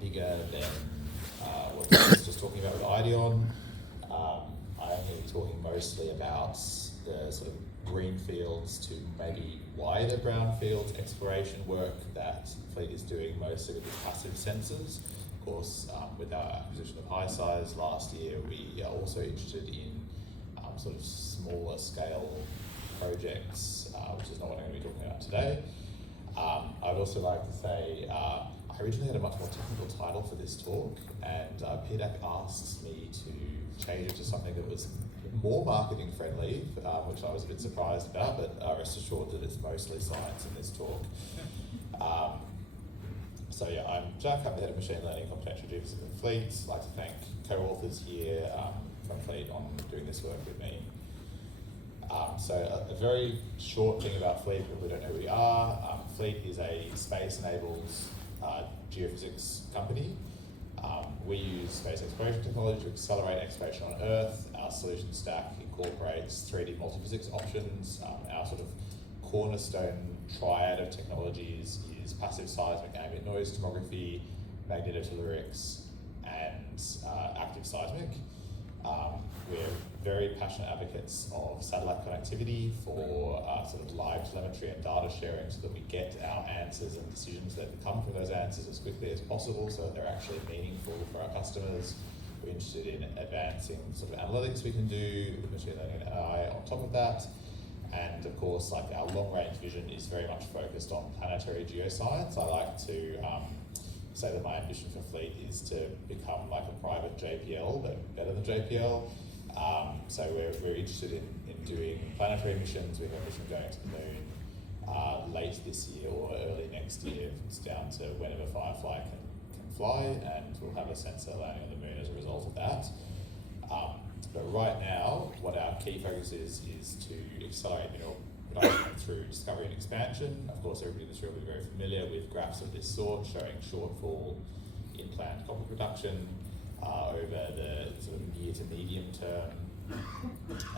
bigger than what I was just talking about with Ideon. I'm going to be talking mostly about the sort of greenfields to maybe wider brownfields exploration work that Fleet is doing, mostly with the passive sensors. Of course, with our acquisition of High Size last year, we are also interested in sort of smaller scale projects, which is not what I'm going to be talking about today. I'd also like to say, I originally had a much more technical title for this talk, and PDAC asked me to change it to something that was more marketing friendly, which I was a bit surprised about, but rest assured that it's mostly science in this talk. So yeah, I'm Jack, I'm the head of machine learning computational geophysics at Fleet. I'd like to thank co-authors here from Fleet on doing this work with me. So a very short thing about Fleet, if we don't know who we are. Fleet is a space-enabled geophysics company. We use space exploration technology to accelerate exploration on Earth. Our solution stack incorporates 3D multiphysics options. Our sort of cornerstone triad of technologies is passive seismic ambient noise tomography, magnetotellurics, and active seismic. We're very passionate advocates of satellite connectivity for sort of live telemetry and data sharing, so that we get our answers and decisions that come from those answers as quickly as possible, so that they're actually meaningful for our customers. We're interested in advancing sort of analytics we can do with machine learning and AI on top of that. And of course, like, our long-range vision is very much focused on planetary geoscience. I like to say that my ambition for Fleet is to become like a private JPL, but better than JPL. So we're interested in doing planetary missions. We have a mission going to the moon late this year or early next year. It's down to whenever Firefly can fly, and we'll have a sensor landing on the moon as a result of that. But right now, what our key focus is to accelerate mineral production through discovery and expansion. Of course, everybody in this room will be very familiar with graphs of this sort, showing shortfall in planned copper production over the sort of near to medium term,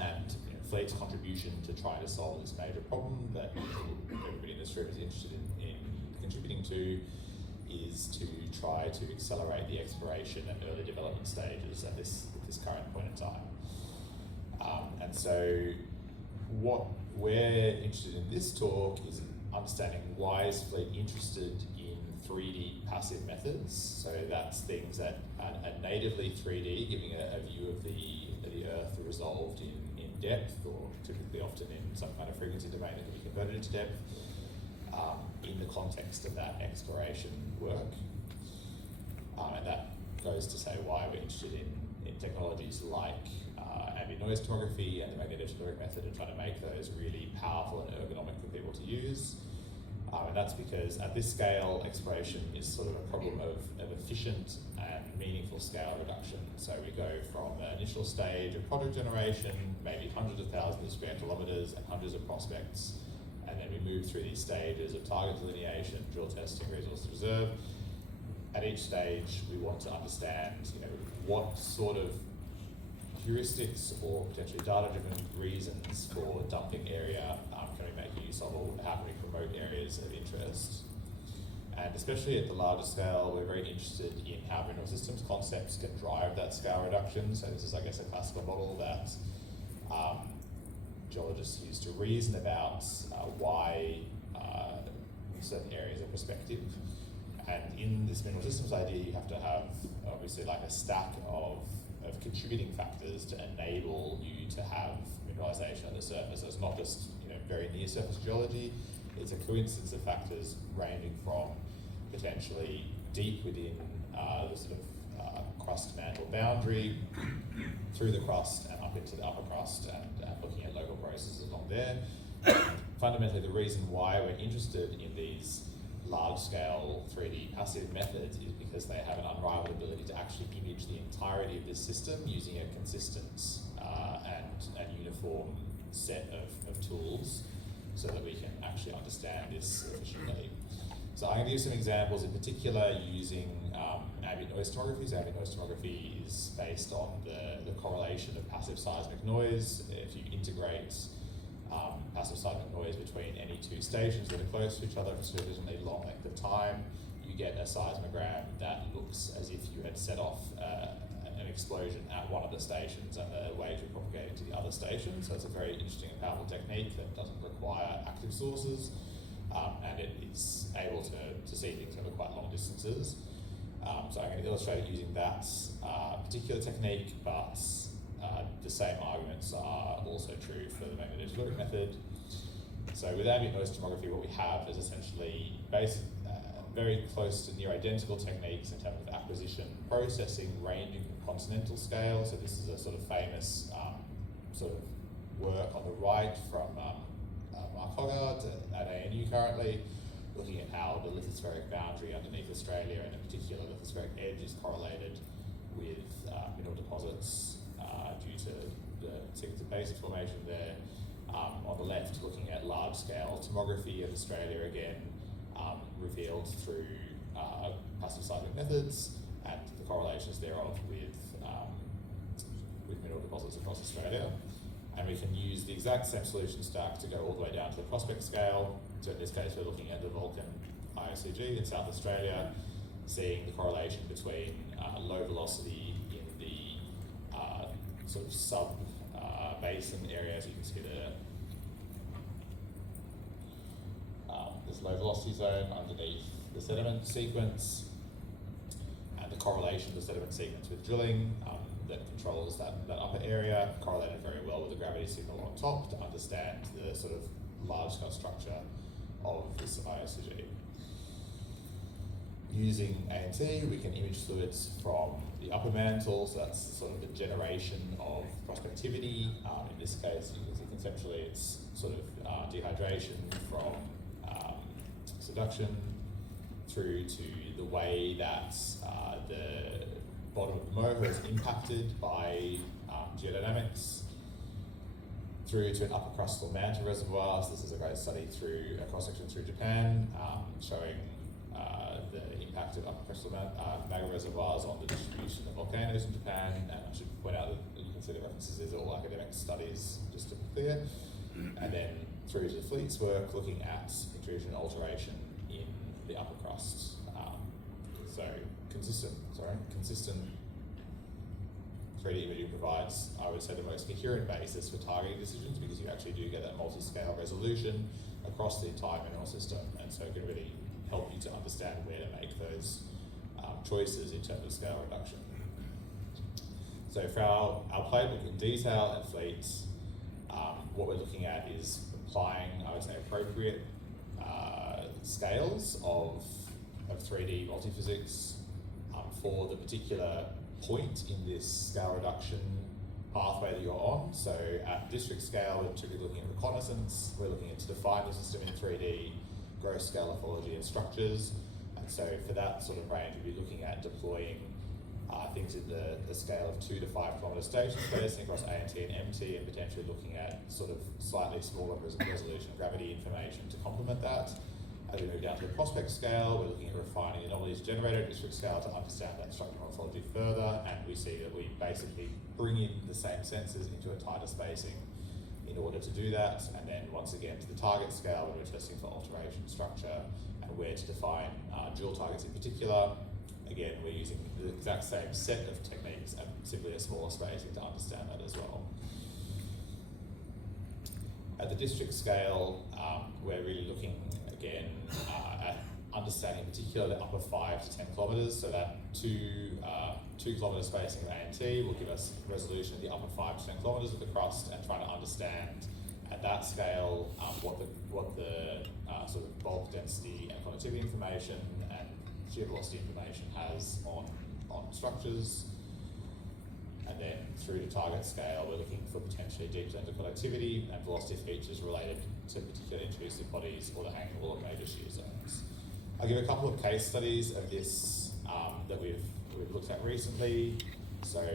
and Fleet's contribution to trying to solve this major problem that everybody in this room is interested in contributing to is to try to accelerate the exploration and early development stages at this current point in time. And so what we're interested in this talk is understanding why is Fleet interested in 3D passive methods. So that's things that are natively 3D, giving a view of the Earth resolved in depth, or typically often in some kind of frequency domain that can be converted into depth, in the context of that exploration work. And that goes to say why we're interested in technologies like ambient noise tomography and the magnetotelluric method, and trying to make those really powerful and ergonomic for people to use. And that's because at this scale, exploration is sort of a problem of efficient and meaningful scale reduction. So we go from the initial stage of project generation, maybe hundreds of thousands of square kilometers and hundreds of prospects, and then we move through these stages of target delineation, drill testing, resource reserve. At each stage, we want to understand, what sort of heuristics or potentially data-driven reasons for dumping area can we make use of, or how can we promote areas of interest. And especially at the larger scale, we're very interested in how mineral systems concepts can drive that scale reduction. So this is, I guess, a classical model that geologists use to reason about why certain areas are prospective. And in this mineral systems idea, you have to have obviously like a stack of contributing factors to enable you to have mineralization at the surface. So it's not just very near surface geology, it's a coincidence of factors ranging from potentially deep within the sort of crust mantle boundary, through the crust and up into the upper crust, and looking at local processes along there. Fundamentally, the reason why we're interested in these large-scale 3D passive methods is because they have an unrivaled ability to actually image the entirety of this system using a consistent and uniform set of tools, so that we can actually understand this efficiently. So I'm going to give some examples, in particular using ambient noise tomography. So ambient noise tomography is based on the correlation of passive seismic noise. If you integrate passive seismic noise between any two stations that are close to each other for a sufficiently long length of time, you get a seismogram that looks as if you had set off an explosion at one of the stations and the waves were propagated to the other station. So it's a very interesting and powerful technique that doesn't require active sources, and it is able to see things over quite long distances. So I'm going to illustrate it using that particular technique, but the same arguments are also true for the magnetic method. So with ambient noise tomography, what we have is essentially very close to near identical techniques in terms of acquisition, processing, ranging from continental scale. So this is a sort of famous sort of work on the right from Mark Hoggard at ANU currently, looking at how the lithospheric boundary underneath Australia, and in particular the lithospheric edge, is correlated with mineral deposits due to the significant basis formation there. On the left, looking at large-scale tomography of Australia again, revealed through passive seismic methods and the correlations thereof with mineral deposits across Australia. And we can use the exact same solution stack to go all the way down to the prospect scale. So in this case, we're looking at the Vulcan IOCG in South Australia, seeing the correlation between low velocity in the sort of sub-basin areas. You can see this low velocity zone underneath the sediment sequence, and the correlation of the sediment sequence with drilling that controls that upper area, correlated very well with the gravity signal on top to understand the sort of large-scale structure of this IOCG. Using ANT, we can image fluids from the upper mantle, so that's sort of the generation of prospectivity. In this case, you can see conceptually it's sort of dehydration from subduction through to the way that the bottom of the moho is impacted by geodynamics, through to an upper crustal mantle reservoir. So this is a great study through a cross-section through Japan, showing the impact of upper crustal magma reservoirs on the distribution of volcanoes in Japan. And I should point out that you can see the references, these are all academic studies, just to be clear. And then through to the Fleet's work, looking at intrusion and alteration in the upper crust. So consistent 3D imaging provides, I would say, the most coherent basis for targeting decisions, because you actually do get that multi-scale resolution across the entire mineral system, and so it can really help you to understand where to make those choices in terms of scale reduction. So for our playbook in detail at Fleet, what we're looking at is applying, I would say, appropriate scales of 3D multiphysics for the particular point in this scale reduction pathway that you're on. So at district scale, we're typically looking at reconnaissance, we're looking at to define the system in 3D, gross scale lithology and structures. And so for that sort of range, we'll be looking at deploying things in the scale of 2 to 5 kilometre station spacing across ANT and MT, and potentially looking at sort of slightly smaller resolution gravity information to complement that. As we move down to the prospect scale, we're looking at refining anomalies generated at district scale to understand that structural morphology further, and we see that we basically bring in the same sensors into a tighter spacing in order to do that. And then once again to the target scale, when we're testing for alteration structure and where to define drill targets in particular. Again, we're using the exact same set of techniques and simply a smaller spacing to understand that as well. At the district scale, we're really looking again at understanding in particular the upper 5 to 10 kilometres. So that 2 kilometre spacing of ANT will give us resolution of the upper 5 to 10 kilometres of the crust, and trying to understand at that scale what the sort of bulk density and conductivity information and shear velocity information has on structures. And then through to target scale, we're looking for potentially deep zones of conductivity and velocity features related to particular intrusive bodies or the angle of major shear zones. I'll give a couple of case studies of this that we've looked at recently. So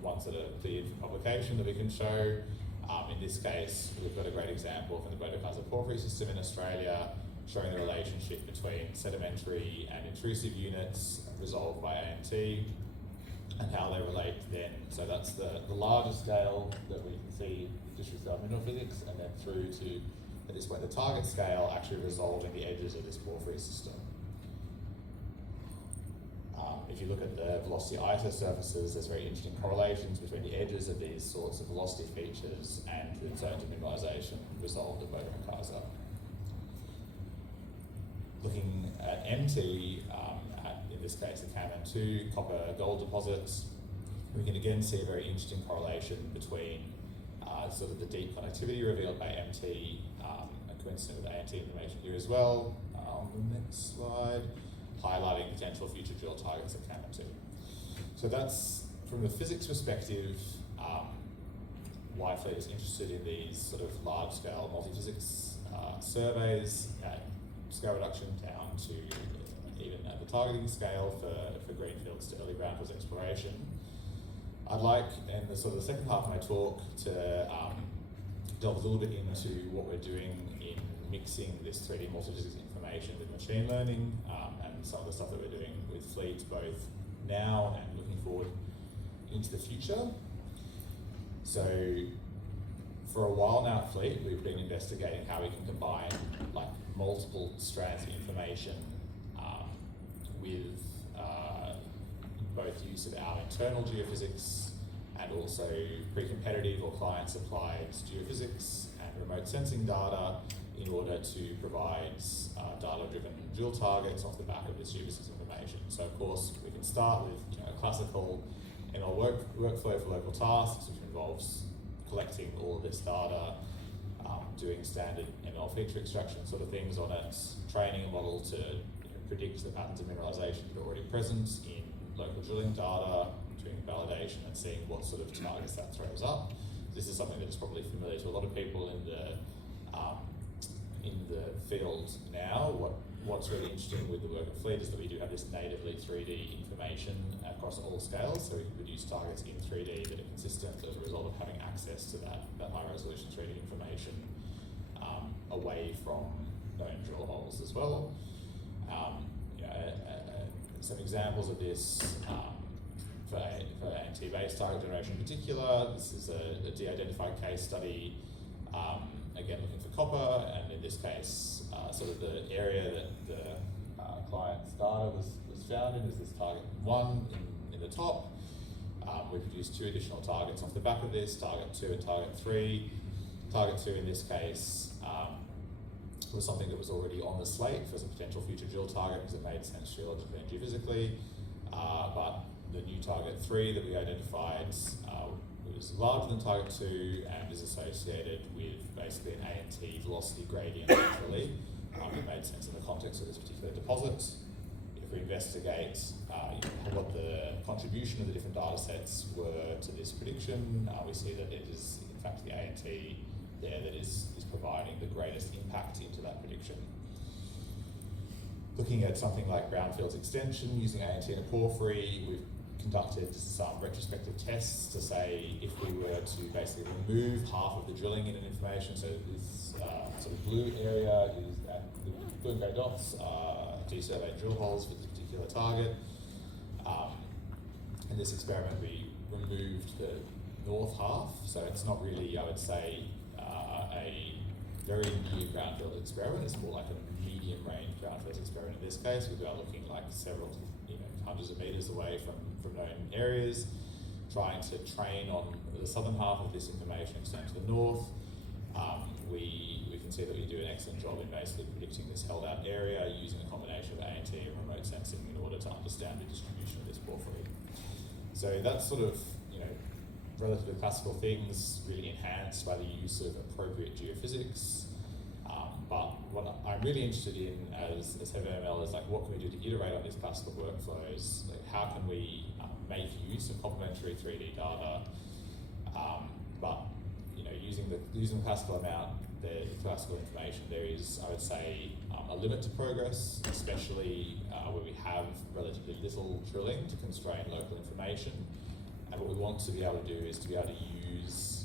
ones that are cleared for publication that we can show. In this case, we've got a great example from the Brownfields porphyry system in Australia, showing the relationship between sedimentary and intrusive units resolved by ANT, and how they relate then. So that's the larger scale that we can see district scale mineral physics, and then through to at this point, the target scale actually resolving the edges of this porphyry system. If you look at the velocity isosurfaces, there's very interesting correlations between the edges of these sorts of velocity features and the zones of mineralization resolved at Boda-Makasa. Looking at MT, in this case the Canon-2 copper gold deposits, we can again see a very interesting correlation between sort of the deep connectivity revealed by MT, coincident with ANT information here as well. On the next slide, highlighting potential future drill targets at Canon-2. So that's, from the physics perspective, why Fleet is interested in these sort of large-scale multi-physics surveys at scale reduction down to even at the targeting scale for greenfields to early brownfields exploration. I'd like, in the sort of the second half of my talk, to delve a little bit into what we're doing in mixing this 3D multi-physics information with machine learning and some of the stuff that we're doing with Fleet, both now and looking forward into the future. So, for a while now at Fleet, we've been investigating how we can combine like multiple strands of information with both use of our internal geophysics and also pre-competitive or client-supplied geophysics and remote sensing data in order to provide data-driven drill targets off the back of this geophysics information. So of course, we can start with a classical ML workflow for local tasks, which involves collecting all of this data, doing standard ML feature extraction sort of things on it, training a model to predict the patterns of mineralization that are already present in local drilling data, doing validation and seeing what sort of targets that throws up. This is something that is probably familiar to a lot of people in the field now. What's really interesting with the work of Fleet is that we do have this natively 3D information across all scales, so we can produce targets in 3D that are consistent as a result of having access to that high resolution 3D information away from known drill holes as well. Some examples of this for ANT-based target generation in particular, this is a de-identified case study, again looking for copper, and in this case, sort of the area that the client's data was found in is this target 1 in the top. We produced 2 additional targets off the back of this, target 2 and target 3. Target 2 in this case was something that was already on the slate for some potential future drill target because it made sense geologically and geophysically, but the new target 3 that we identified was larger than target 2 and is associated with basically an ANT velocity gradient naturally. It made sense in the context of this particular deposit. If we investigate what the contribution of the different data sets were to this prediction, we see that it is in fact the ANT there that is providing the greatest impact into that prediction. Looking at something like Brownfields extension using ANT in a porphyry, we've conducted some retrospective tests to say if we were to basically remove half of the drilling in an information, so this sort of blue area is that the blue and grey dots are desurveyed drill holes for this particular target. In this experiment we removed the north half, so it's not really, I would say, a very near brownfield experiment. It's more like a medium range brownfields experiment in this case. We are looking like several, hundreds of meters away from known areas, trying to train on the southern half of this information extend to the north. We can see that we do an excellent job in basically predicting this held out area using a combination of ANT and remote sensing in order to understand the distribution of this porphyry. So that's sort of, relatively classical things, really enhanced by the use of appropriate geophysics. But what I'm really interested in as head of ML is like, what can we do to iterate on these classical workflows? Like, how can we make use of complementary 3D data, but using the classical amount, the classical information, there is, I would say, a limit to progress, especially where we have relatively little drilling to constrain local information. And what we want to be able to do is to be able to use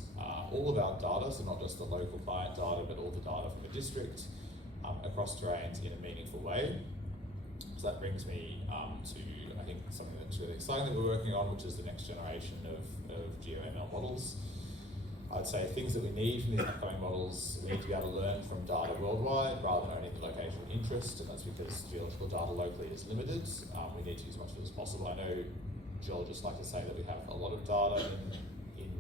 all of our data, so not just the local client data, but all the data from a district across terrains in a meaningful way. So that brings me to, I think, something that's really exciting that we're working on, which is the next generation of GeoML models. I'd say things that we need from these upcoming models, we need to be able to learn from data worldwide rather than only the location of interest, and that's because geological data locally is limited. We need to use as much of it as possible. I know geologists like to say that we have a lot of data in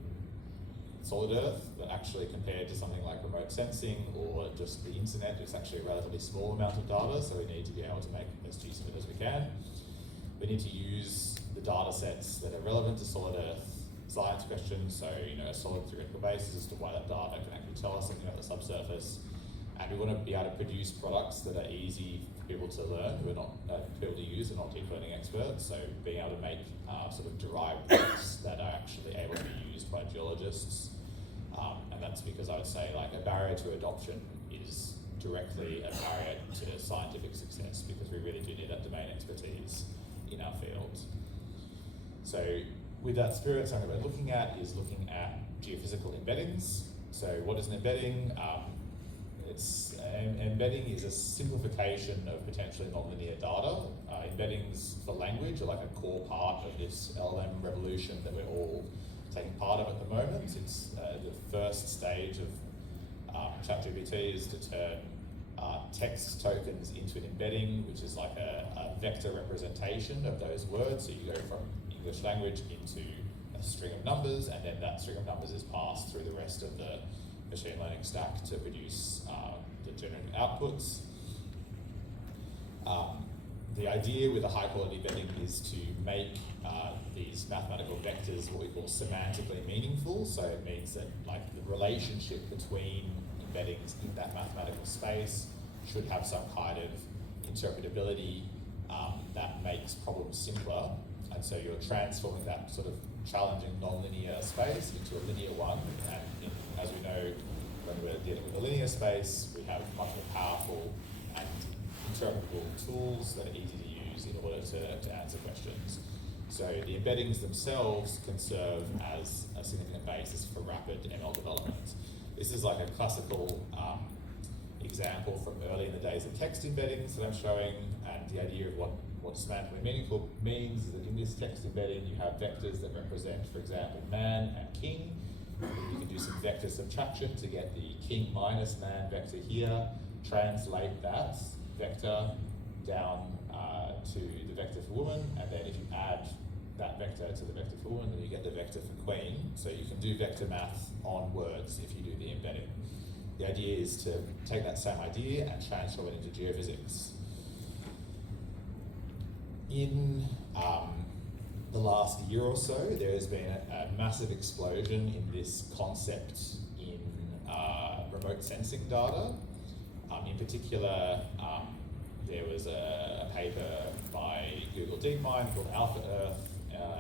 solid Earth, but actually compared to something like remote sensing or just the internet, it's actually a relatively small amount of data, so we need to be able to make as use of it as we can. We need to use the data sets that are relevant to solid Earth science questions, so a solid theoretical basis as to why that data can actually tell us something about the subsurface. And we want to be able to produce products that are easy for people to learn, who are not people to use, and not deep learning experts. So being able to make sort of derived products that are actually able to be used by geologists. And that's because I would say like a barrier to adoption is directly a barrier to scientific success, because we really do need that domain expertise in our field. So with that spirit, something we're looking at is looking at geophysical embeddings. So what is an embedding? Embedding is a simplification of potentially nonlinear data. Embeddings for language are like a core part of this LLM revolution that we're all taking part of at the moment. It's the first stage of ChatGPT is to turn text tokens into an embedding, which is like a vector representation of those words. So you go from English language into a string of numbers, and then that string of numbers is passed through the rest of the machine learning stack to produce the generated outputs. The idea with a high quality embedding is to make these mathematical vectors what we call semantically meaningful. So it means that like the relationship between embeddings in that mathematical space should have some kind of interpretability that makes problems simpler. And so you're transforming that sort of challenging nonlinear space into a linear one. And as we know, when we're dealing with a linear space, we have much more powerful and interpretable tools that are easy to use in order to answer questions. So the embeddings themselves can serve as a significant basis for rapid ML development. This is like a classical example from early in the days of text embeddings that I'm showing, and the idea of what semantically meaningful means is that in this text embedding you have vectors that represent, for example, man and king. You can do some vector subtraction to get the king minus man vector here, translate that vector down to the vector for woman, and then if you add that vector to the vector for woman, then you get the vector for queen. So you can do vector math on words if you do the embedding. The idea is to take that same idea and transform it into geophysics. In the last year or so, there has been a massive explosion in this concept in remote sensing data. In particular, there was a paper by Google DeepMind called Alpha Earth.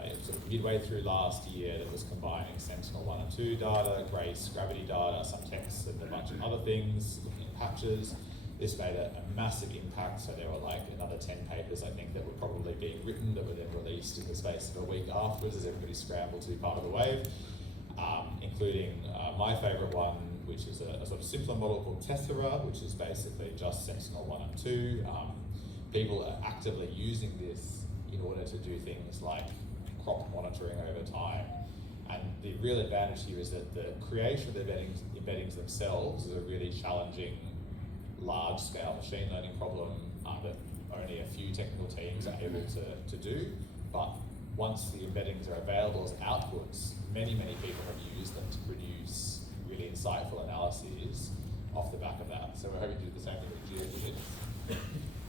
It was sort of midway through last year that was combining Sentinel-1 and 2 data, GRACE, gravity data, some text and a bunch of other things, looking at patches. This made a massive impact, so there were like another 10 papers, I think, that were probably being written that were then released in the space of a week afterwards as everybody scrambled to be part of the wave, including my favourite one, which is a sort of simpler model called Tessera, which is basically just Sentinel-1 and 2. People are actively using this in order to do things like crop monitoring over time. And the real advantage here is that the creation of the embeddings themselves is a really challenging large-scale machine learning problem that only a few technical teams are able to do. But once the embeddings are available as outputs, many people have used them to produce really insightful analyses off the back of that. So we're hoping to do the same thing with geophysics.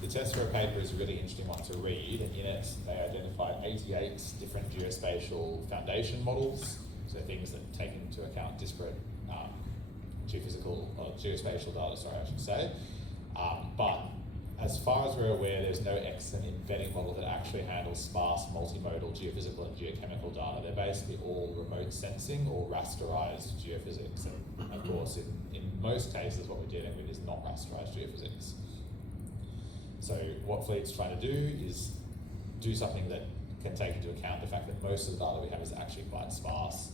The Tessera paper is a really interesting one to read, and in it they identified 88 different geospatial foundation models, so things that take into account disparate geophysical or geospatial data, sorry, I should say. But as far as we're aware, there's no excellent embedding model that actually handles sparse multimodal geophysical and geochemical data. They're basically all remote sensing or rasterized geophysics. And of course, in most cases, what we're dealing with is not rasterized geophysics. So what Fleet's trying to do is do something that can take into account the fact that most of the data we have is actually quite sparse,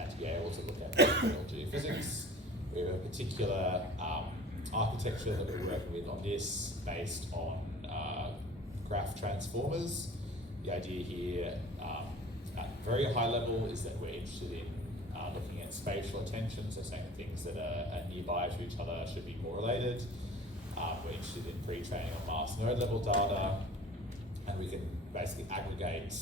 and to be able to look at real geophysics. We have a particular architecture that we're working with on this based on graph transformers. The idea here at very high level is that we're interested in looking at spatial attention, so saying that things that are nearby to each other should be more related. We're interested in pre-training on Mars node level data, and we can basically aggregate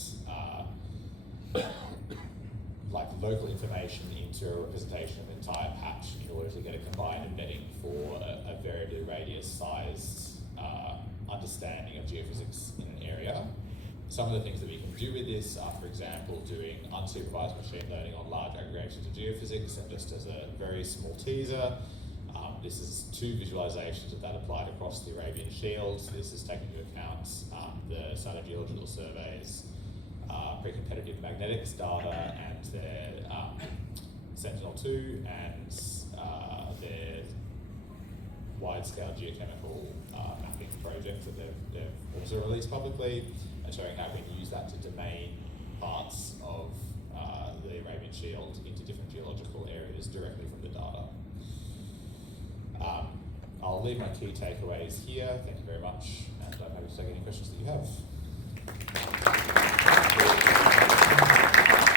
like local information into a representation of the entire patch in order to get a combined embedding for a variably radius sized understanding of geophysics in an area. Some of the things that we can do with this are, for example, doing unsupervised machine learning on large aggregations of geophysics, and just as a very small teaser, this is 2 visualizations of that applied across the Arabian Shield. This is taking into account the Cytogeological Survey's pre-competitive magnetics data and their Sentinel-2 and their wide-scale geochemical mapping project that they've also released publicly, and showing how we can use that to domain parts of the Arabian Shield into different geological areas directly from the data. I'll leave my key takeaways here. Thank you very much, and I'm happy to take any questions that you have.